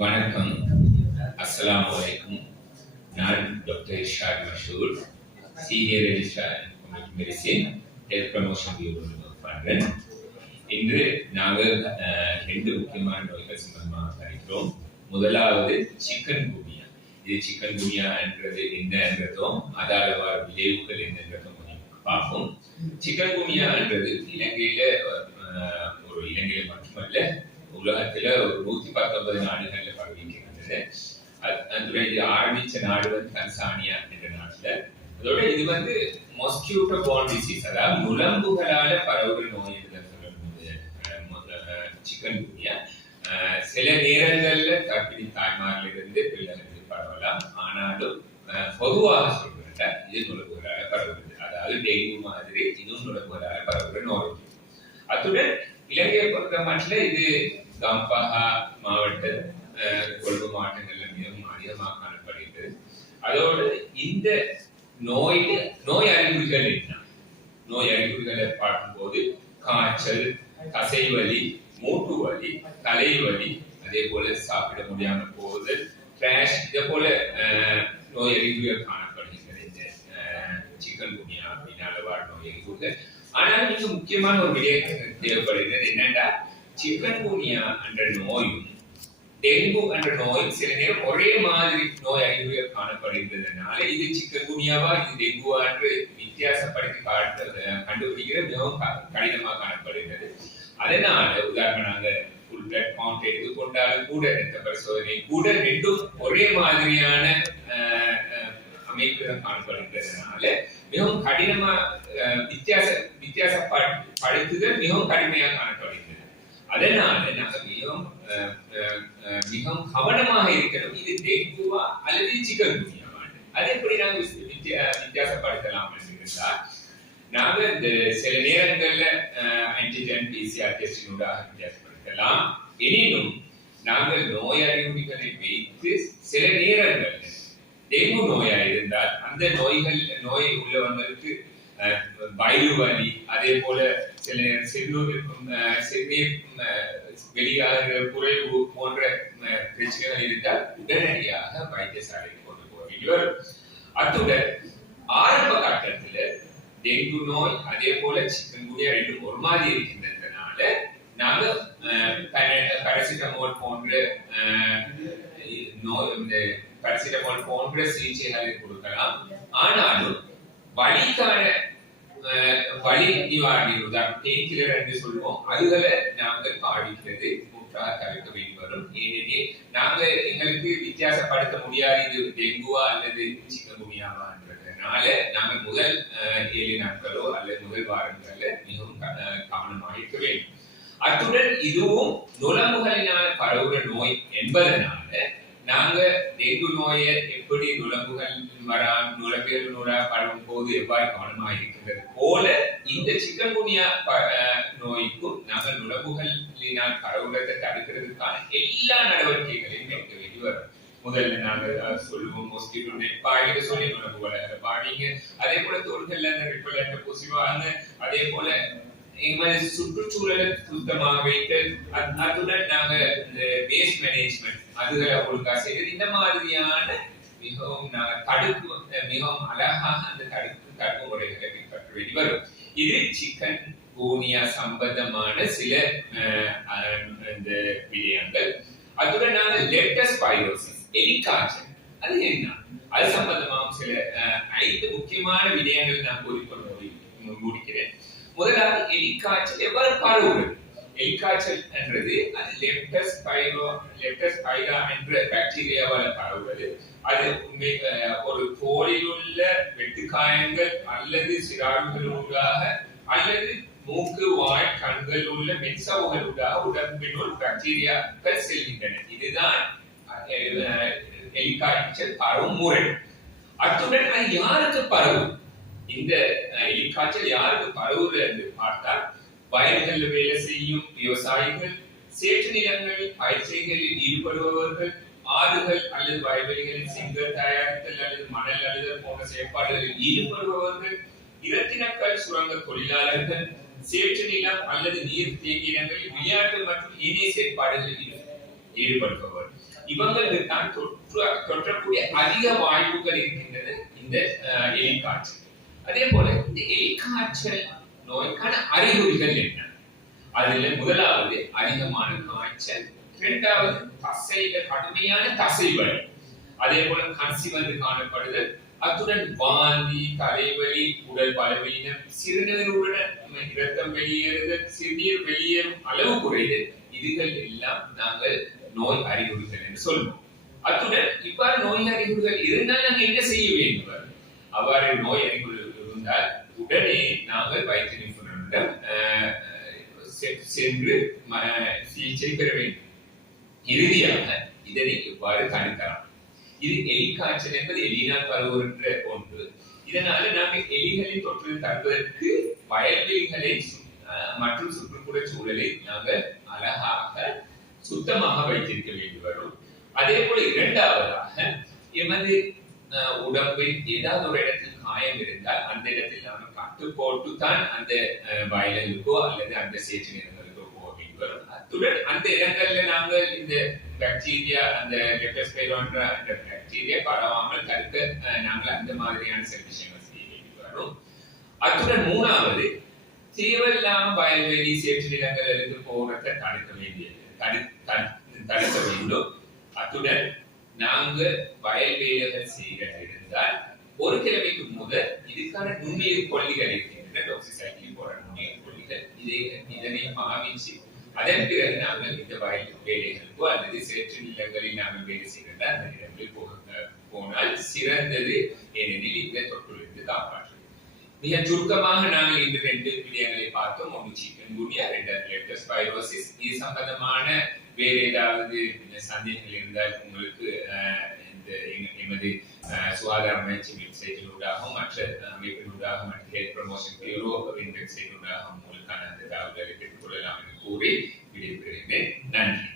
வணக்கம். அஸ்லாம் வலைக்கும் நான் doctor Ishad Mashoor senior registrar medicine health promotion bureau work பண்ணுறேன் இன்று நாங்கள் அஹ், ரெண்டு முக்கியமான நோய்கள் சம்பந்தமாக கணிக்கிறோம் முதலாவது சிக்கன் குனியா இது சிக்கன் குனியான்றது என்னன்றதும் அதால வர விளைவுகள் என்னன்றதும் கொஞ்சம் பார்ப்போம். சிக்கன் குனியான்றது இலங்கையில ஒரு இலங்கையில மட்டுமல்ல உலகத்துல ஒரு நூத்தி பத்தொன்பது நாடுகள்ல பரவிக்கிறது அதுல ஆரம்பிச்ச நாடு வந்து தன்சானியா என்ற நாட்டுல. அதோட இது வந்து மொஸ்கியூட்டோ போன் டிசீஸ் அதாவது முழம்புகளால பரவுகிற நோய் என்று சொல்லப்படுது. சிக்கன் குனியா சில நேரங்கள்ல கர்ப்பிணி தாய்மாரில் இருந்து பிள்ளைகளுக்கு பரவலாம். ஆனாலும் அஹ், பொதுவாக சொல்றேன் இது நுழம்புகளால பரவுகிறது. அதாவது டெங்கு மாதிரி இதுவும் நுழம்புகளால பரவுகிற நோய் அத்துடன் இலங்கையை பொறுத்த மட்டும் இது கம்பஹா மாவட்ட அஹ், கொழும்பு மாவட்டங்கள்ல மிகவும் அதிகமாக காணப்படுகிறது. அதோடு இந்த நோயில் நோய் அறிகுறிகள் என்ன? நோய் அறிகுறிகளை பார்க்கும்போது காய்ச்சல் தசைவலி மூட்டு வலி தலைவலி அதே போல சாப்பிட முடியாம போகுது கிராஷ் இதே போல நோய் அறிகுறிகள் காணப்படுகின்றன. இந்த சிக்கன் குனியா அப்படின்னால வாழ் நோய் அறிகுறிகள். ஆனால் மிக முக்கியமான ஒரு விடயம் தேவைப்படுகிறது என்னன்னா சிக்கன் குனியா என்ற நோயும் டெங்கு என்ற நோய் சில நேரம் ஒரே மாதிரி நோய் அறிகுறிகள் காணப்படுகிறதுனால இது சிக்கன் குனியாவா இது டெங்குவா என்று வித்தியாசப்படுத்தி காட்டுறது கண்டுபிடிக்கிறது மிகவும் கடினமாக காணப்படுகிறது. அதனால உதாரணமாக ஃபுல் பிளட் கவுண்ட் எடுத்துக்கொண்டாலும் கூட ரத்த பரிசோதனை கூட ரெண்டும் ஒரே மாதிரியான அஹ், அமைப்புகள் காணப்படுகிறதுனால மிகவும் கடினமா வித்தியாச வித்தியாசப்படுத்துதல் மிகவும் கடுமையாக காணப்படுகிறது அதனால நாங்கள் மிகவும் மிகவும் கவனமாக இருக்கணும். இது டெங்குவா அல்லது சிக்கன் குனியாவா அது எப்படி நாங்கள் வித்தியா- வித்தியாசப்படுத்தலாம் என்று நாங்கள் இந்த சில நேரங்கள்ல ஆன்டிஜன் பிசிஆர் டெஸ்டினூடாக வித்தியாசப்படுத்தலாம். எனினும் நாங்கள் நோய் அறிகுறிகளை வைத்து சில நேரங்கள்ல டெங்கு நோயா இருந்தால் அந்த நோய்கள் நோய் உள்ளவங்களுக்கு அஹ், அதே போல சில நேரம் சிறுநீர் அஹ், குறைவு போன்ற பிரச்சனைகள் இருந்தால் உடனடியாக வைத்தியசாலைக்கு கொண்டு போக வேண்டி வரும். அத்துடன் ஆரம்ப கட்டத்துல டெங்கு நோய் அதே போல சிக்கன் ரெண்டும் ஒரு மாதிரி இருக்கின்றதுனால நாங்க பேராசிட்டமால் போன்ற நோய் இந்த பேராசிட்டமால் போன்ற சிகிச்சைகளை கொடுக்கலாம். ஆனாலும் வழிக்கான அஹ், வலி நிவாரணி உதாரணம் பெயின் கில்லர் என்று சொல்லுவோம். அதுகளை நாங்கள் பாவிக்கிறது. முற்றாக தவிர்க்க வேண்டி வரும். ஏனெனில் நாங்க எங்களுக்கு வித்தியாசப்படுத்த முடியாது. இது டெங்குவா அல்லது சிக்கன் நாங்கள் நாங்க முதல் அஹ், ஏழு நாட்களோ அல்லது முதல் வாரங்களில் மிகவும் கவனமாக இருக்க வேண்டும். அத்துடன் இதுவும் நுளம்புகளினால் பரவுகிற நோய் என்பதனால நாங்க டெங்கு நோயை எப்படி நுழம்புகள் வரா நுளம்புகள் நூறா பரவும் போது எவ்வாறு கவனமாக இருக்கிறது போல இந்த சிக்கன் குனியா நோய்க்கும் நாங்கள் நுளம்புகளினால் பரவுகிறதை தடுக்கிறதுக்கான எல்லா நடவடிக்கைகளையும் எடுக்க வேண்டி வரும். முதல்ல நாங்க சொல்லுவோம் மோஸ்கிட்டோ நெட் பாயிட்டு சொல்லி நுழம்புகளை பாடிங்க அதே போல தோள்கள்ல அந்த ரிப்பல் பூசி வாங்க அதே போல எங்கள் சுற்றுச்சூழலை சுத்தமாக வைத்து அத்- நாங்க வேஸ்ட் மேனேஜ்மெண்ட் அதுகளை ஒழுங்கா செய்வது இந்த மாதிரியான மிகவும் நாங்க தடுப்பு மிகவும் அழகாக அந்த தடுப்பு தடுப்பு முறைகளை பின்பற்ற வேண்டி வரும். இது சிக்கன் கோனியா சம்பந்தமான சில அஹ், அஹ், இந்த விடயங்கள். அதுடன் நாங்க லெட்டஸ்ட் பைரோசிஸ் எலிக்காய்ச்சல் அது என்ன? அது சம்பந்தமாக சில அஹ், ஐந்து முக்கியமான விடயங்கள் நான் கூறிக்கொண்டு முடிக்கிறேன். முதலாவது எலிக்காய்ச்சல் எவ்வாறு பரவுகிறது எலிக்காய்ச்சல் என்றது அது லெப்டஸ் பைரோ லெப்டஸ் பைரா என்ற பாக்டீரியாவால் பரவுகிறது அது உண்மை ஒரு தோலில் உள்ள வெட்டுக்காயங்கள் அல்லது சிறார்களூடாக அல்லது மூக்கு வாய் கண்கள் உள்ள மென்சவுகளூடாக உடம்பினுள் பாக்டீரியாக்கள் செல்கின்றன. இதுதான் எலிக்காய்ச்சல் பரவும் முறை அத்துடன் அது யாருக்கு பரவும்? இந்த அஹ், யாருக்கு பரவுது என்று பார்த்தால் வயல்களில் வேலை செய்யும் விவசாயிகள் சேற்று நிலங்களில் பயிற்சிகளில் ஈடுபடுபவர்கள் ஆறுகள் அல்லது வயல்வெளிகளில் செங்கல் தயாரித்தல் அல்லது மணல் அழுதல் போன்ற செயற்பாடுகளில் ஈடுபடுபவர்கள் இரத்தினக்கல் சுரங்க தொழிலாளர்கள் சேற்று நிலம் அல்லது நீர் தேங்கிடங்களில் விளையாட்டு மற்றும் இணைய செயற்பாடுகளில் ஈடுபடுபவர். இவங்களுக்கு தான் தொற்று தொற்றக்கூடிய அதிக வாய்ப்புகள் இருக்கின்றது இந்த அஹ், எலி அதே போல இந்த எலி காய்ச்சல் நோய்க்கான அறிகுறிகள் என்ன? அதுல முதலாவது அதிகமான காய்ச்சல் இரண்டாவது தசையில கடுமையான தசை வலி அதே போல கசி வந்து காணப்படுதல் அத்துடன் வாந்தி தலைவலி உடல் பலவீனம் சிறுநீருடன் இரத்தம் வெளியேறுதல் சிறுநீர் வெளியேறும் அளவு குறைதல் இதுகள் எல்லாம் நாங்கள் நோய் அறிகுறிகள் என்று சொல்லுவோம். அத்துடன் இவ்வாறு நோய் அறிகுறிகள் இருந்தால் நாங்கள் என்ன செய்ய வேண்டும்? அவ்வாறு நோய் அறிகுறிகள் இருந்தால் உடனே நாங்கள் வைத்திய நிபுணரிடம் சென்று சிகிச்சை பெற வேண்டும். இறுதியாக இதனை எவ்வாறு தணிக்கலாம் இது எலி காய்ச்சல் என்பது எலியினால் பரவுகின்ற ஒன்று. இதனால நாம் எலிகளை தொற்று தடுப்பதற்கு வயல்வெளிகளை அஹ், மற்றும் சுற்றுப்புற சூழலை நாங்கள் அழகாக சுத்தமாக வைத்திருக்க வேண்டி வரும். அதே போல இரண்டாவதாக எமது அஹ், உடம்பில் ஏதாவது ஒரு இடத்தில் காயம் இருந்தால் அந்த இடத்தில் நாம் கட்டு போட்டு தான் அந்த வயலுக்கோ அல்லது அந்த சேச்சு நிலங்களுக்கோ போக வேண்டி வரும் அத்துடன் அந்த இடங்கள்ல நாங்கள் இந்த பாக்டீரியா அந்த லெப்டோஸ்பைரோன்ற அந்த பாக்டீரியா பரவாமல் தடுக்க நாங்கள் அந்த மாதிரியான சில விஷயங்கள் செய்ய வேண்டி வரும். அத்துடன் மூணாவது தேவையில்லாம வயல்வெளி சேற்று நிலங்களுக்கு போகிறத தடுக்க வேண்டியது தடு தடுக்க வேண்டும். அத்துடன் நாங்கள் வயல்வெளிகள் வேலைகள் செய்கிறது இருந்தால் ஒரு கிழமைக்கு முதல் இதுக்கான நுண்ணுயிர் கொல்லிகள் இருக்கின்றன டாக்ஸிசைக்ளின் போற நுண்ணுயிர் கொல்லிகள் இதை இதனை பாவிச்சு அதன் பிறகு நாங்கள் இந்த வயல் வேலைகளுக்கோ அல்லது சேற்று நிலங்களில் நாங்கள் வேலை செய்கிறதா அந்த இடங்களில் போக போனால் சிறந்தது ஏனெனில் இந்த தொற்றிலிருந்து காப்பாற்றும் மிக சுருக்கமாக நாங்கள் இந்த ரெண்டு விடயங்களை பார்த்தோம். ஒன்று சிக்கன் குனியா ரெண்டாவது லெப்டோஸ்பைரோசிஸ் இது சம்பந்தமான வேறு ஏதாவது சந்தேகங்கள் இருந்தால் உங்களுக்கு அஹ், இந்த எமது சுகாதார அமைச்சு வெப்சைட்டினூடாகவும் மற்ற அமைப்பினூடாகவும் மற்ற ஹெல்த் ப்ரமோஷன் பியூரோ வெப்சைட்டினூடாகவும் உங்களுக்கான அந்த தகவல்களை பெற்றுக்கொள்ளலாம் என்று கூறி விடைபெறுகிறேன் நன்றி